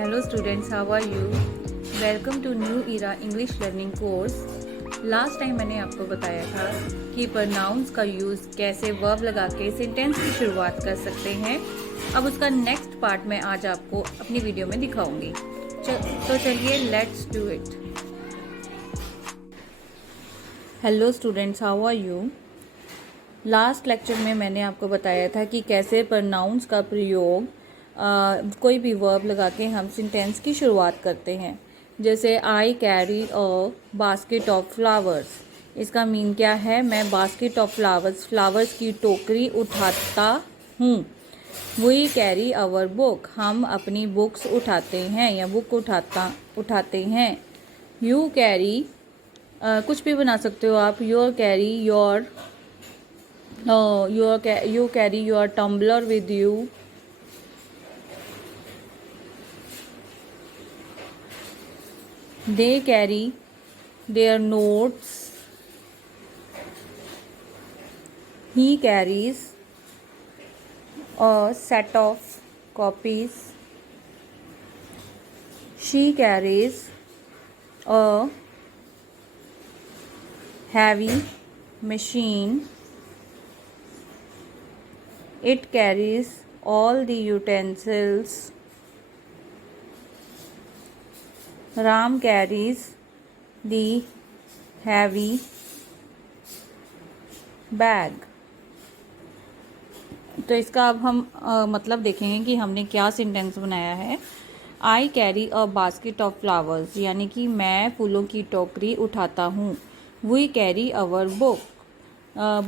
Hello students, how are you? Welcome to New Era English Learning Course. Last time मैंने आपको बताया था कि प्रोनाउंस का यूज़ कैसे वर्ब लगा के सेंटेंस की शुरुआत कर सकते हैं। अब उसका नेक्स्ट पार्ट मैं आज आपको अपनी वीडियो में दिखाऊंगी। तो चलिए let's do it. Hello students, how are you? Last lecture में मैंने आपको बताया था कि कैसे प्रोनाउंस का प्रयोग कोई भी वर्ब लगा के हम सेंटेंस की शुरुआत करते हैं। जैसे I carry a basket of flowers. इसका मीन क्या है? मैं बास्केट ऑफ फ्लावर्स की टोकरी उठाता हूँ। We carry our book. हम अपनी बुक्स उठाते हैं या बुक उठाते हैं। यू कैरी कुछ भी बना सकते हो आप। You carry you carry your tumbler with you. They carry their notes. He carries a set of copies. She carries a heavy machine. It carries all the utensils. Ram carries the heavy bag. तो इसका अब हम मतलब देखेंगे कि हमने क्या sentence बनाया है। I carry a basket of flowers, यानी कि मैं फूलों की टोकरी उठाता हूँ। वी कैरी अवर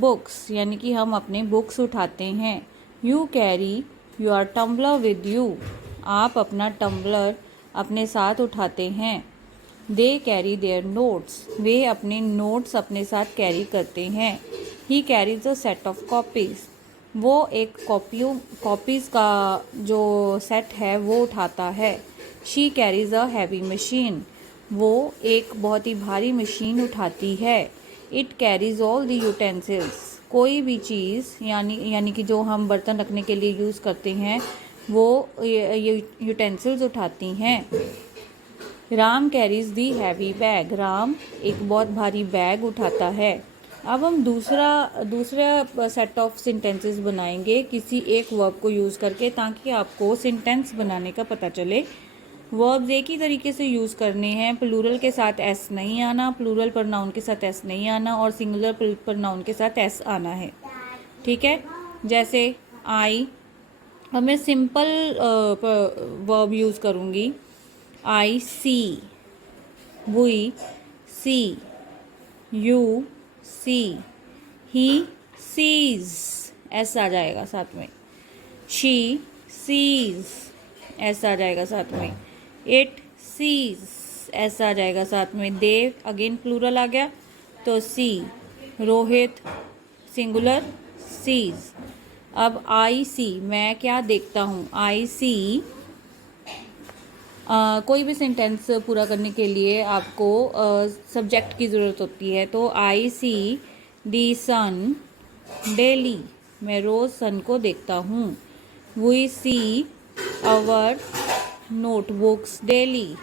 बुक्स, यानी कि हम अपने बुक्स उठाते हैं। You carry your tumbler with you. आप अपना टम्बलर अपने साथ उठाते हैं। They carry their notes. वे अपने नोट्स अपने साथ कैरी करते हैं। He carries a set of copies. वो एक कॉपीज़ का जो सेट है वो उठाता है। She carries a heavy machine. वो एक बहुत ही भारी मशीन उठाती है। It carries all the utensils. कोई भी चीज़ यानी कि जो हम बर्तन रखने के लिए यूज़ करते हैं वो यूटेंसिल्स उठाती हैं। राम कैरीज दी हैवी बैग। राम एक बहुत भारी बैग उठाता है। अब हम दूसरा सेट ऑफ सेंटेंसेस बनाएंगे किसी एक वर्ब को यूज़ करके, ताकि आपको सेंटेंस बनाने का पता चले। वर्ब्स एक ही तरीके से यूज़ करने हैं। प्लूरल के साथ एस नहीं आना, प्लूरल प्रोनाउन के साथ एस नहीं आना, और सिंगुलर प्रोनाउन के साथ एस आना है। ठीक है, जैसे आई, अब मैं सिंपल वर्ब यूज़ करूँगी। I see, we see, you see, he sees, S आ जाएगा साथ में। शी सीज, एस आ जाएगा साथ में। इट सीज, एस आ जाएगा साथ में। दे अगेन प्लूरल आ गया तो सी। Rohit singular, seize. अब आई सी, मैं क्या देखता हूँ। आई सी, कोई भी सेंटेंस पूरा करने के लिए आपको सब्जेक्ट की ज़रूरत होती है। तो आई सी दी सन डेली। मैं रोज़ सन को देखता हूँ। We see our notebooks daily.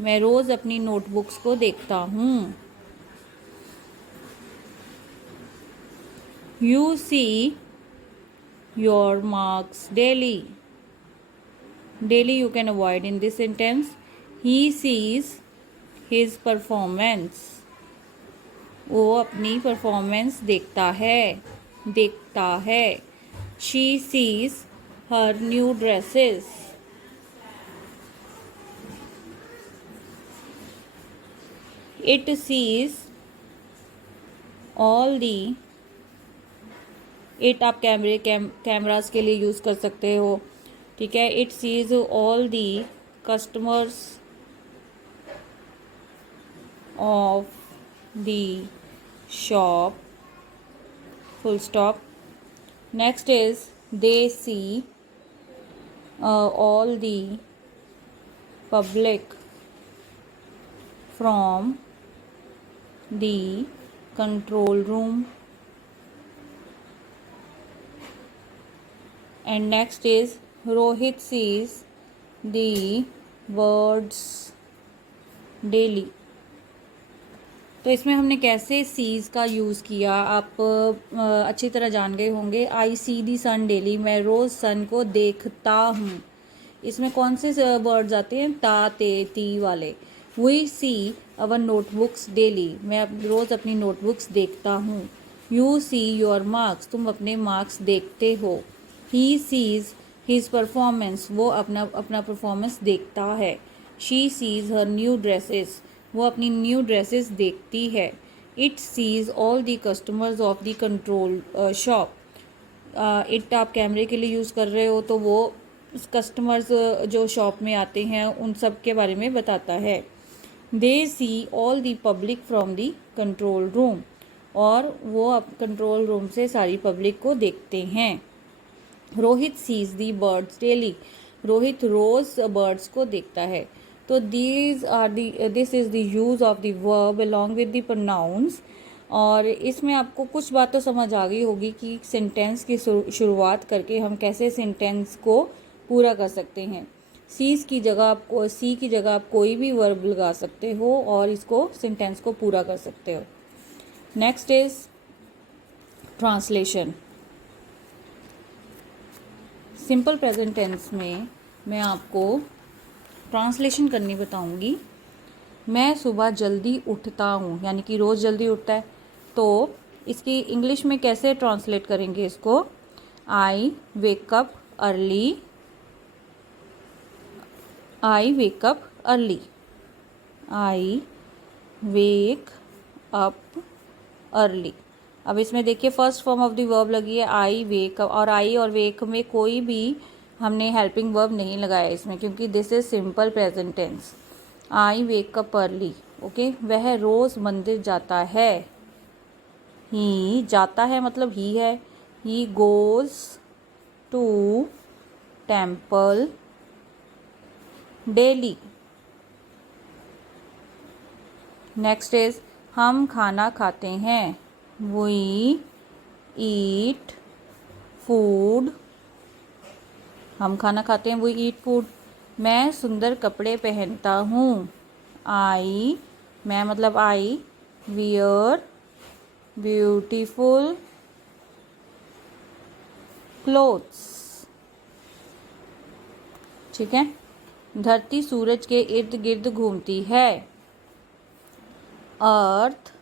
मैं रोज़ अपनी नोटबुक्स को देखता हूँ। You see your marks daily. Daily you can avoid in this sentence. He sees his performance. वो अपनी परफॉर्मेंस देखता है। She sees her new dresses. It sees all the, it आप कैमरास के लिए यूज़ कर सकते हो। ठीक है, it sees all the customers of the shop, full stop. Next is they see all the public from the control room. And next is Rohit sees the words daily. तो इसमें हमने कैसे सीज़ का यूज़ किया आप अच्छी तरह जान गए होंगे। आई सी दी सन डेली, मैं रोज़ सन को देखता हूँ। इसमें कौन से वर्ड्स आते हैं, ता ते ती वाले। We see our notebooks daily, मैं रोज़ अपनी नोटबुक्स देखता हूँ। यू सी योर मार्क्स, तुम अपने मार्क्स देखते हो। ही सीज़ हिज परफॉर्मेंस, वो अपना परफॉर्मेंस देखता है। She sees her new dresses, वो अपनी न्यू ड्रेसेस देखती है। It sees all the customers of the control shop, it आप कैमरे के लिए यूज़ कर रहे हो तो वो कस्टमर्स जो शॉप में आते हैं उन सब के बारे में बताता है। They see all the public from the control room, और वो अब कंट्रोल रूम से सारी पब्लिक को देखते हैं। Rohit sees the birds daily, Rohit रोज बर्ड्स को देखता है। तो this is the use of the verb along with the pronouns. और इसमें आपको कुछ बात तो समझ आ गई होगी कि सेंटेंस की शुरुआत करके हम कैसे सेंटेंस को पूरा कर सकते हैं। सी की जगह आप कोई भी वर्ब लगा सकते हो और इसको सेंटेंस को पूरा कर सकते हो। Next is translation. Simple present tense में मैं आपको ट्रांसलेशन करनी बताऊंगी। मैं सुबह जल्दी उठता हूँ, यानी कि रोज़ जल्दी उठता है, तो इसकी इंग्लिश में कैसे ट्रांसलेट करेंगे इसको। आई वेक अप अर्ली, आई वेक अप अर्ली, आई वेक अप अर्ली। अब इसमें देखिए first form of the verb लगी है आई वेक, और आई और वेक में कोई भी हमने हेल्पिंग वर्ब नहीं लगाया इसमें, क्योंकि this is simple present tense. I wake up early, okay. वह रोज़ मंदिर जाता है, ही जाता है मतलब ही है, he goes to temple daily. Next is हम खाना खाते हैं, वी ईट फूड, हम खाना खाते हैं वी ईट फूड। मैं सुंदर कपड़े पहनता हूँ, आई, मैं मतलब आई वियर ब्यूटीफुल क्लोथ्स, ठीक है। धरती सूरज के इर्द गिर्द घूमती है, अर्थ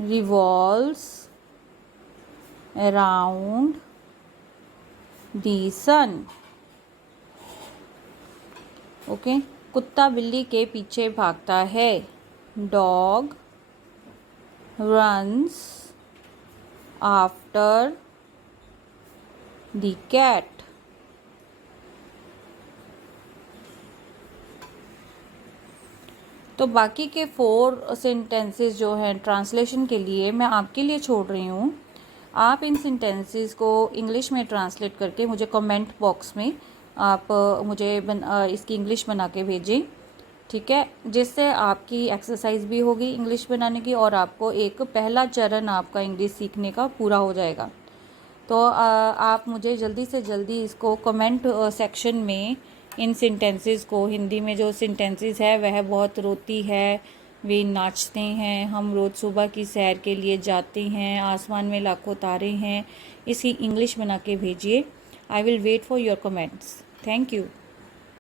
revolves around the sun, okay. कुत्ता बिल्ली के पीछे भागता है, dog runs after the cat। तो बाकी के 4 सेंटेंसेस जो हैं ट्रांसलेशन के लिए मैं आपके लिए छोड़ रही हूँ। आप इन सेंटेंसेस को इंग्लिश में ट्रांसलेट करके मुझे कमेंट बॉक्स में आप मुझे इसकी इंग्लिश बना के भेजें, ठीक है, जिससे आपकी एक्सरसाइज भी होगी इंग्लिश बनाने की और आपको एक पहला चरण आपका इंग्लिश सीखने का पूरा हो जाएगा। तो आप मुझे जल्दी से जल्दी इसको कमेंट सेक्शन में इन सेंटेंसेस को, हिंदी में जो सेंटेंसेस है, वह बहुत रोती है, वे नाचते हैं, हम रोज़ सुबह की सैर के लिए जाते हैं, आसमान में लाखों तारे हैं, इसकी इंग्लिश बना के भेजिए। I will wait for your comments. Thank you.